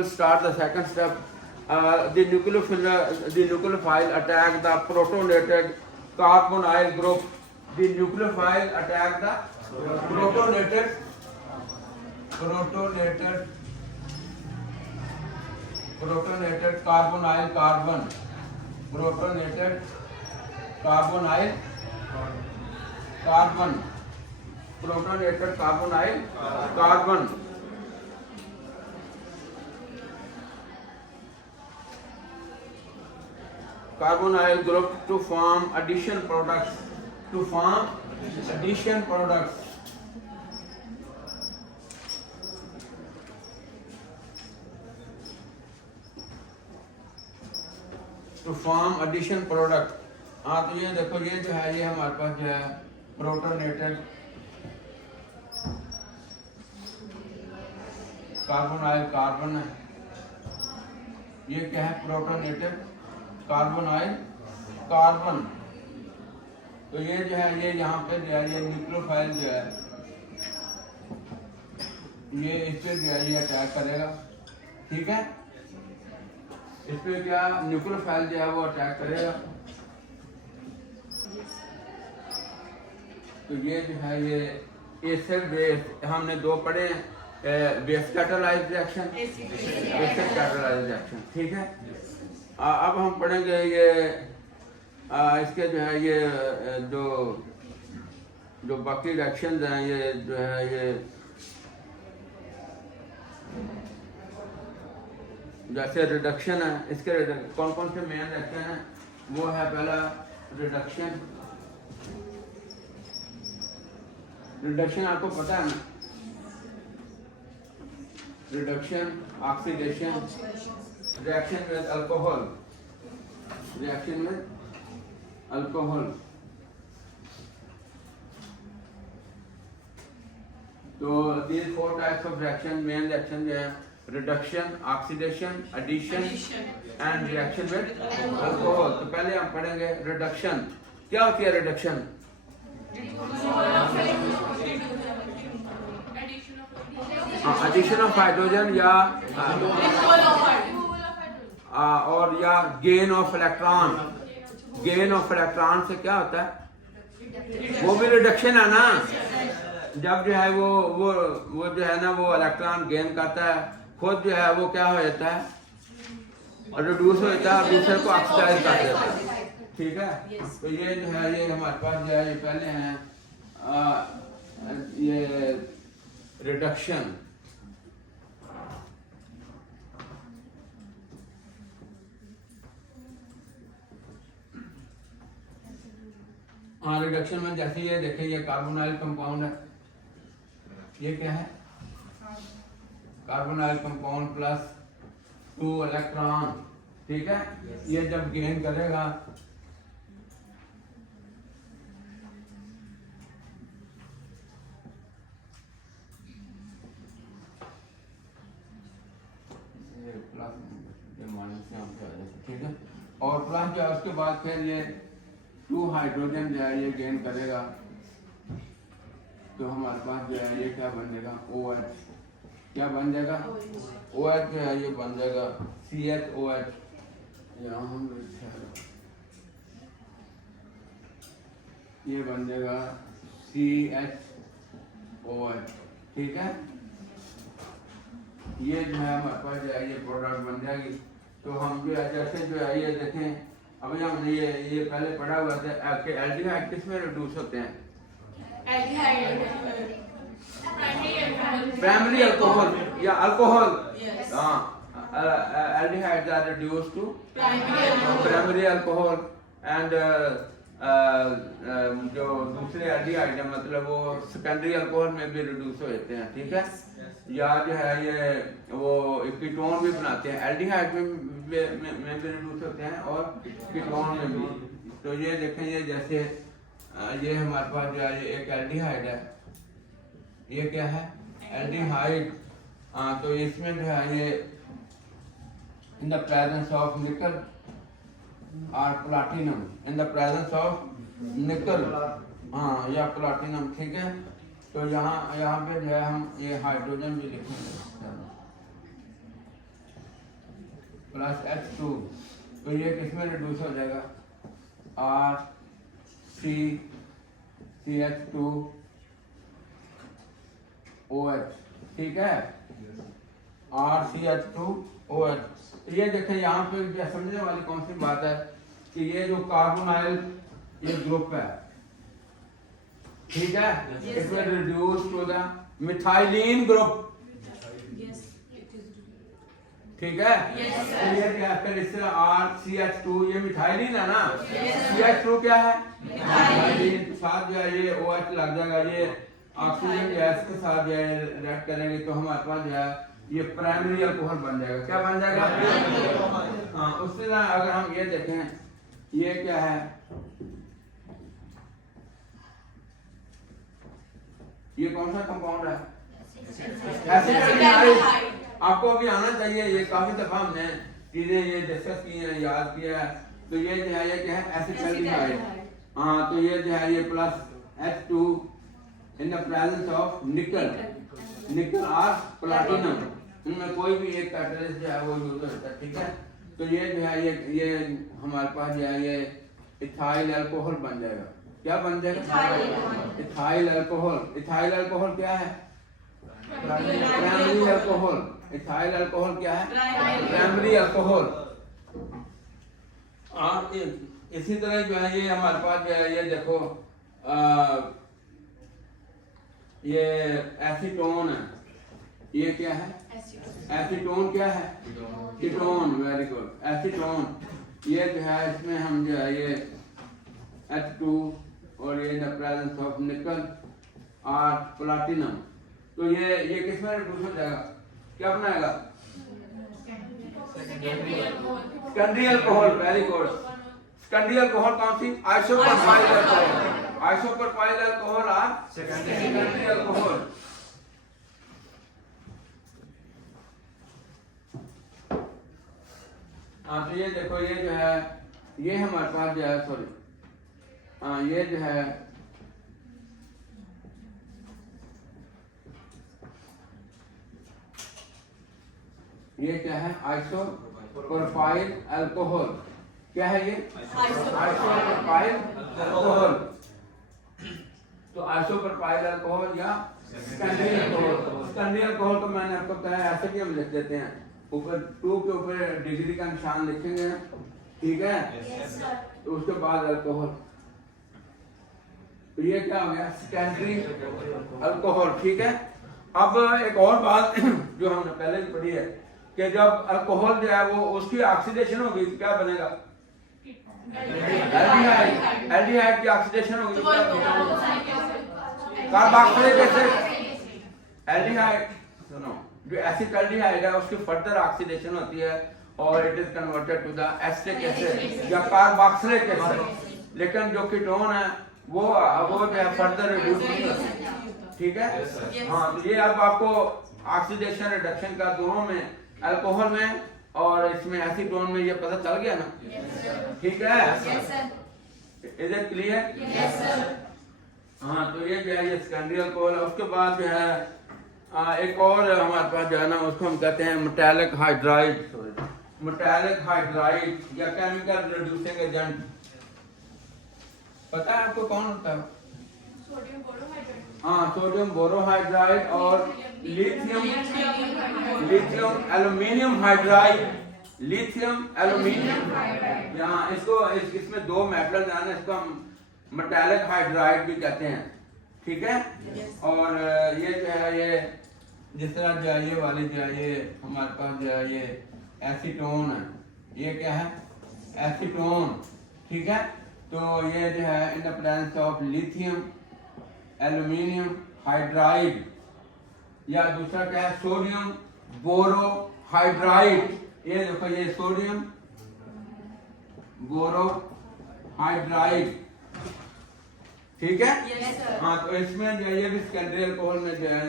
will start the second step. The nucleophile attack the protonated carbonyl group. The nucleophile attack the protonated carbonyl carbon. Protonated carbonyl carbon. Protonated carbonyl carbon. Carbonyl group to form addition products. To form addition products. To form addition product. हाँ तो ये देखो ये जो है ये हमारे पास जो है प्रोटोनेटेड कार्बोनाइल कार्बन है। ये क्या है? Protonated carbonyl carbon. तो ये जो है ये यहाँ पे जो है ये न्यूक्लियोफाइल जो है ये इस पे जो है ये अटैक करेगा। ठीक है, इस पे क्या न्यूक्लियोफाइल जो है वो अटैक करेगा। तो ये जो है ये एसिड बेस हमने दो पढ़े हैं, base catalysed reaction, acid catalysed reaction. ठीक है, अब हम पढ़ेंगे ये इसके जो है ये जो बाकी रिएक्शंस हैं ये जो है ये जैसे रिडक्शन है, इसके कौन कौन से मेन रिएक्शन हैं? वो है पहला रिडक्शन। रिडक्शन आपको पता है ना? Reduction, oxidation, reaction with alcohol, reaction with alcohol. तो these four types of reaction, main reaction जो है reduction, oxidation, addition and reaction with alcohol. तो पहले हम पढ़ेंगे रिडक्शन। क्या होती है रिडक्शन? एडिशन ऑफ हाइड्रोजन या और या gain of electron. Gain of electron से क्या होता है? वो भी रिडक्शन है ना। जब जो है वो जो है ना वो इलेक्ट्रॉन गेन करता है, खुद जो है वो क्या हो जाता है? रिड्यूस हो जाता है, दूसरे को ऑक्सीडाइज कर देता है। ठीक है, तो ये जो है ये हमारे पास जो है ये पहले हैं ये रिडक्शन। हाँ, रिडक्शन में जैसे ये देखें ये कार्बोनाइल कंपाउंड है। ये क्या है? Carbonyl compound plus 2 electron. ठीक है, ये जब गेन करेगा माइनस यहाँ पे आ जाएगा। ठीक है, और प्लस जो है उसके बाद फिर ये 2 हाइड्रोजन जो है ये गेन करेगा। तो हमारे पास जो है ये क्या बन जाएगा? OH। क्या बन जाएगा? OH जो है ये बन जाएगा CHOH। यहाँ हम ये बन जाएगा CHOH। ठीक है, ये जो है हमारे पास जो है ये प्रोडक्ट बन जाएगी। तो हम जो है जैसे जो है ये देखें अभी हमने ये पहले पढ़ा हुआ था कि एल्डिहाइड किस में रिड्यूस होते हैं? प्राइमरी अल्कोहल या अल्कोहल। हाँ, aldehydes are reduced to primary alcohol and जो दूसरे एल्डिहाइड है मतलब वो सेकेंडरी अल्कोहल में भी रिड्यूस हो जाते हैं। ठीक है, या जो है ये वो कीटोन भी बनाते हैं, एल्डिहाइड में भी रिड्यूस होते हैं और कीटोन में भी। तो ये देखें ये जैसे ये हमारे पास जो है ये एक एल्डिहाइड है। ये क्या है? एल्डिहाइड। हाँ, तो इसमें जो है ये इन द प्रेजेंस ऑफ निकल और platinum, in the presence of निकल हाँ या प्लाटिनम। ठीक है, तो यहाँ पे जो है हम ये हाइड्रोजन भी लिखेंगे। प्लस H2, तो ये किसमें रिड्यूस हो जाएगा? R C CH2 OH, ठीक है, RCH2OH। तो ये देखें यहाँ पे समझने वाली कौन सी बात है कि ये जो कार्बोनाइल ये ग्रुप है, ठीक है, it will reduce to the methylene group, ठीक है। तो ये क्या फिर इससे RCH2 ये मिथाइलिन है ना, CH2 क्या है? मिथाइलिन, साथ जो है ये OH लग जाएगा, ये ऑक्सीजन गैस के साथ जो है रिएक्ट करेंगे तो हमारे पास जो है ये प्राइमरी अल्कोहल बन जाएगा। क्या बन जाएगा? हाँ, उससे ना अगर हम ये देखें, ये क्या है, ये कौन सा कंपाउंड है? एसिटाइल। आपको अभी आना चाहिए, ये काफी दफा हमने चीजें ये डिस्कस की हैं, याद किया है। तो ये जो है ये क्या है? एसिटाइल। हाँ, तो ये जो है ये plus H2 in the presence of निकल और प्लैटिनम, इनमें कोई भी एक कैटलिस्ट जो है वो यूज होता है, ठीक है। तो ये जो है ये हमारे पास जो है ये इथाइल अल्कोहल बन जाएगा। क्या बन जाएगा? Ethyl alcohol. इथाइल अल्कोहल क्या है? Primary alcohol. इथाइल अल्कोहल क्या है? Primary alcohol. इसी तरह जो है ये हमारे पास जो है ये देखो ये एसीटोन है, ये क्या है? एसीटोन क्या है? कीटोन। Very good, acetone. ये जो है इसमें हम जो है ये H2 और ये द प्रेजेंस ऑफ निकल और प्लैटिनम, तो ये किसमें रिड्यूस हो जाएगा? क्या बनाएगा? Secondary alcohol. Very good. Secondary alcohol कौन सी? Isopropyl alcohol. आइसोप्रोपाइल अल्कोहल और सेकेंडरी अल्कोहल। हाँ, तो ये देखो ये जो है ये हमारे पास जो है सॉरी हाँ ये जो है ये क्या है? Isopropyl alcohol. क्या है ये? Isopropyl alcohol. तो आइसोप्रोपाइल अल्कोहल या सेकेंडरी अल्कोहल। सेकेंडरी अल्कोहल को मैंने आपको बताया ऐसे कि हम लिख देते हैं, ऊपर 2 के ऊपर डिग्री का निशान लिखेंगे, ठीक है। तो उसके बाद अल्कोहल, तो ये क्या हो गया? सेकेंडरी अल्कोहल, ठीक है। अब एक और बात जो हमने पहले भी पढ़ी है कि जब अल्कोहल जो है वो उसकी ऑक्सीडेशन होगी तो क्या बनेगा? एल्डिहाइड। एल्डिहाइड की ऑक्सीडेशन होगी कार्बोक्सिलिक एसिड। एल्डिहाइड सुनो, जो एसिटाल्डिहाइड है उसकी फर्दर ऑक्सीडेशन होती है और it is converted to the acetic acid या कार्बोक्सिलिक एसिड। लेकिन जो कीटोन है वो जो है फर्दर रिड्यूस नहीं होती, ठीक है। हाँ, तो ये अब आपको ऑक्सीडेशन रिडक्शन का दोनों में, अल्कोहल में और इसमें एसीटोन में, ये पता चल गया ना? ठीक है, इज इट क्लियर? हाँ, तो ये जो है ये सेकेंडरी अल्कोहल है। उसके बाद जो है एक और हमारे पास जो है ना उसको हम कहते हैं मेटालिक हाइड्राइड। मेटालिक हाइड्राइड या केमिकल रिड्यूसिंग एजेंट। पता है आपको कौन होता है? हाँ, सोडियम बोरोहाइड्राइड और lithium aluminium hydride. Lithium aluminium, यहाँ इसको इसमें 2 मेटल है ना, इसको हम मेटालिक हाइड्राइड भी कहते हैं, ठीक है। और ये जो है ये जिस तरह जो है ये वाले जो है ये हमारे पास जो है ये एसीटोन है, ये क्या है? एसीटोन, ठीक है। तो ये जो है in the presence of lithium aluminium hydride, या दूसरा क्या है? Sodium borohydride. ये देखो ये सोडियम बोरोहाइड्राइड, ठीक है। हाँ, तो इसमें जो है ये भी सेकेंडरी अल्कोहल में जो है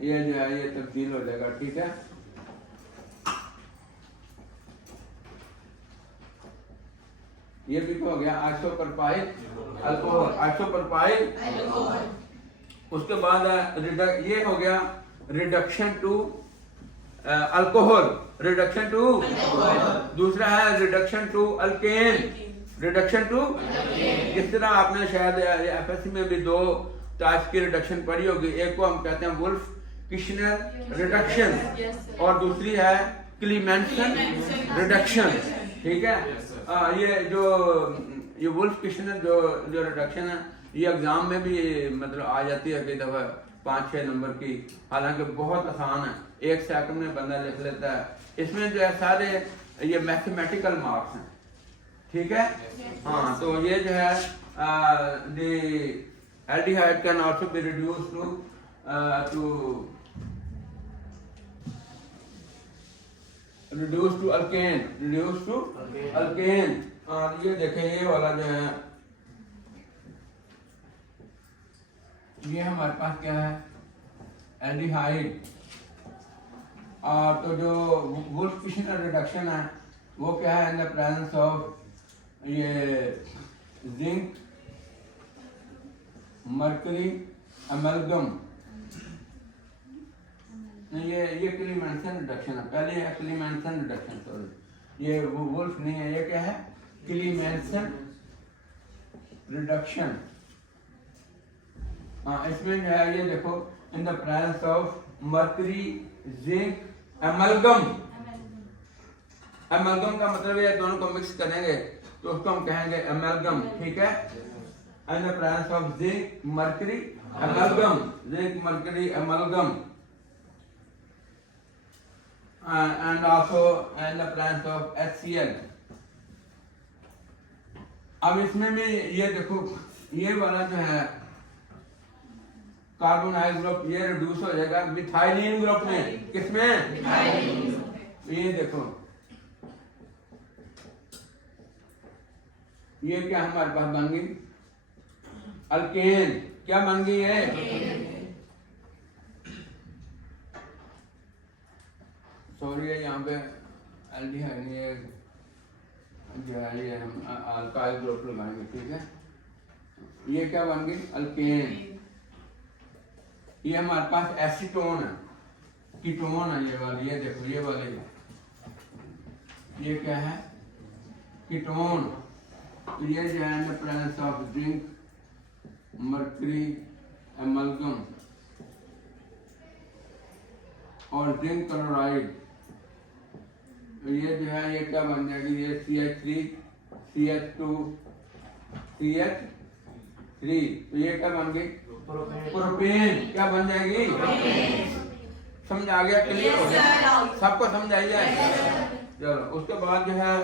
ये जो है ये तब्दील हो जाएगा, ठीक है। ये भी तो हो गया आइसोप्रोपाइल अल्कोहल। आइसोप्रोपाइल, उसके बाद ये हो गया reduction to alcohol reduction to, दूसरा है reduction to alkane, reduction to. इस तरह आपने शायद एफएससी में भी दो टाइप्स की रिडक्शन पढ़ी होगी, एक को हम कहते हैं वुल्फ किशनर रिडक्शन और दूसरी है क्लीमेंसन रिडक्शन, ठीक है। ये वुल्फ किशनर जो रिडक्शन है ये एग्जाम में भी मतलब आ जाती है कई दफा 5-6 नंबर की, हालांकि बहुत आसान है, 1 सेकंड में बंदा लिख लेता है। इसमें जो है सारे ये मैथमेटिकल मार्क्स हैं, ठीक है। हाँ, तो ये जो है the aldehyde can also be reduce to alkane. ये देखें, ये वाला जो है ये हमारे पास क्या है एल्डिहाइड। तो जो वुल्फ किशनर रिडक्शन है वो क्या है, इन द प्रेजेंस ऑफ ये जिंक मरकरी अमलगम। ये क्लीमेंसन रिडक्शन है, पहले है क्लीमेंसन रिडक्शन, सॉरी ये वुल्फ नहीं है, ये क्या है क्लीमेंसन रिडक्शन। इसमें जो है ये देखो, in the presence of mercury zinc amalgam. Amalgam का मतलब ये दोनों को मिक्स करेंगे तो उसको हम कहेंगे एमलगम, ठीक है। In the presence of zinc mercury amalgam, zinc mercury amalgam and also in the presence of HCl। अब इसमें भी ये देखो, ये वाला जो है कार्बोनाइल ग्रुप ये रिड्यूस हो जाएगा मिथाइलिन ग्रुप में। किसमें? ये देखो, ये क्या हमारे पास बन गई अल्केन। क्या बन गई है? सॉरी है यहाँ पे एल्डिहाइड ये जो है ये हम अल्काइल ग्रुप लगाएंगे, ठीक है। ये क्या बन गई अल्केन। ये हमारे पास एसीटोन है, कीटोन है ये वाली, ये देखो ये वाले, ये क्या है कीटोन। तो ये जो है in the presence of zinc mercury amalgam और जिंक क्लोराइड, तो ये जो है ये क्या बन जाएगी, ये CH3 CH2 CH3, तो ये क्या बन गई प्रोपेन। क्या बन जाएगी? समझ आ गया? क्लियर हो गया? सबको समझ आई जाए? चलो, उसके बाद जो है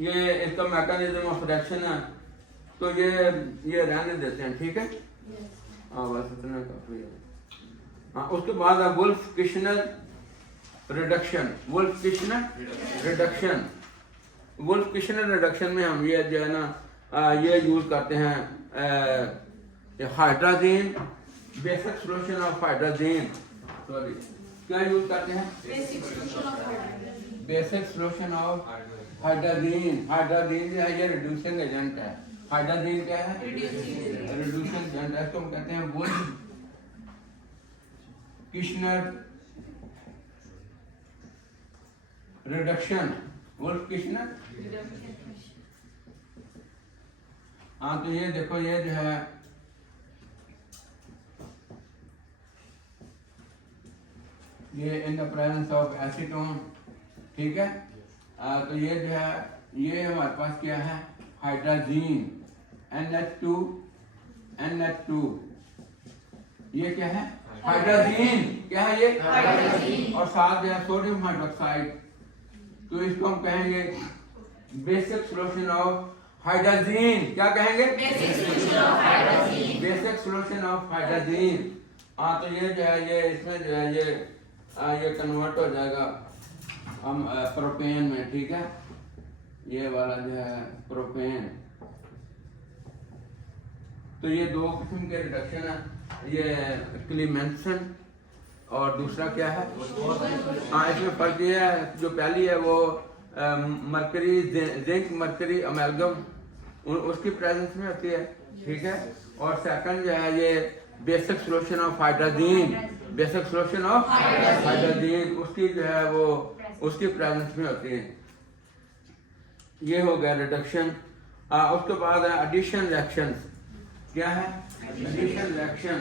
ये इसका मैकेनिज्म ऑफ रिएक्शन है, तो ये रहने देते हैं, ठीक है। हाँ, बस इतना काफी है। हाँ, उसके बाद है wolf किशनर reduction. Wolf किशनर reduction, wolf किशनर reduction में हम ये जो है ना ये यूज करते हैं hydrogen, basic solution of hydrogen, sorry क्या यूज करते हैं? Basic solution of hydrogen. Hydrogen जो है ये रिड्यूसिंग एजेंट है। हाइड्रोजन क्या है? रिड्यूसिंग एजेंट है, इसको हम कहते हैं वुल्फ किशनर रिडक्शन। वुल्फ किशनर, हाँ, तो ये देखो, ये जो है ये in the presence of acetone, ठीक है। तो ये जो है ये हमारे पास क्या है हाइड्रोजन NH2 ये क्या है हाइड्रोजन। क्या है ये? हाइड्रोजन। और साथ जो है सोडियम हाइड्रोक्साइड, तो इसको हम कहेंगे बेसिक सॉल्यूशन ऑफ हाइड्रोजन। क्या कहेंगे? Basic solution of hydrogen. हाँ, तो ये जो है ये इसमें जो है ये कन्वर्ट हो जाएगा हम प्रोपेन में, ठीक है। ये वाला जो है प्रोपेन। तो ये दो किस्म के रिडक्शन है, ये क्लीमेंसन और दूसरा क्या है? हाँ, इसमें फर्क ये है, जो पहली है वो मरकरी जिंक मरकरी अमेलगम उसकी प्रेजेंस में होती है, ठीक है। और सेकंड जो है ये basic solution of hydrogen basic solution of hydrogen, उसकी जो है वो उसकी प्रेजेंस में होती है। ये हो गया रिडक्शन। उसके बाद है एडिशन रिएक्शंस। क्या है एडिशन रिएक्शन?